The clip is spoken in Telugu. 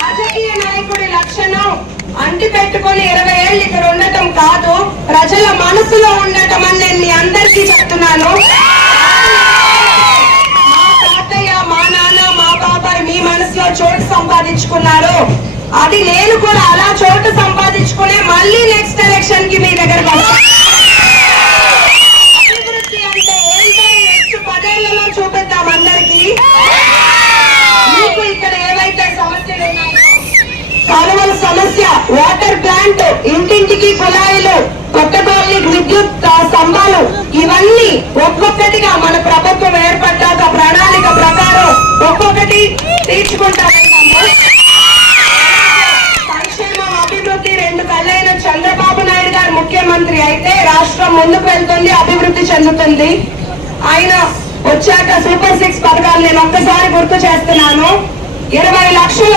రాజకీయ నాయకుడి లక్షణం అంటి పెట్టుకుని 20 ఏళ్ళు ఇక్కడ ఉండటం కాదు, ప్రజల మనసులో ఉండటం అని నేను మీ అందరికీ చెప్తున్నాను. మా తాతయ్య, మా నాన్న, మా బాబాయ్ మీ మనసులో చోటు సంపాదించుకున్నారు. అది నేను కూడా అలా చోటు సంపాదించుకునే మళ్ళీ నెక్స్ట్ ఎలక్షన్ కి మీ దగ్గరకు వస్తాను. అభివృద్ధి అంటే ఏంటో నెక్స్ట్ 10 ఏళ్లలో చూపిద్దాం అందరికీ. మీకు ఇక్కడ ఏవైతే సమస్యలు ఉన్నాయో, కాలువల సమస్య, వాటర్ ప్లాంట్, ఇంటింటికి కుళాయిలు, కొత్త కాలనీకి విద్యుత్ స్తంభాలు, ఇవన్నీ ఒక్కొక్కటిగా మన ప్రభుత్వం ఏర్పడ్డాక ప్రణాళిక ప్రకారం ఒక్కొక్కటి తీర్చుకుంటామన్నాము. సంక్షేమం, అభివృద్ధి రెండు కళ్ళైన చంద్రబాబు నాయుడు గారు ముఖ్యమంత్రి అయితే రాష్ట్రం ముందుకు వెళ్తుంది, అభివృద్ధి చెందుతుంది. ఆయన వచ్చాక సూపర్ 6 పథకాలు నేను ఒక్కసారి గుర్తు చేస్తున్నాను. 20 లక్షల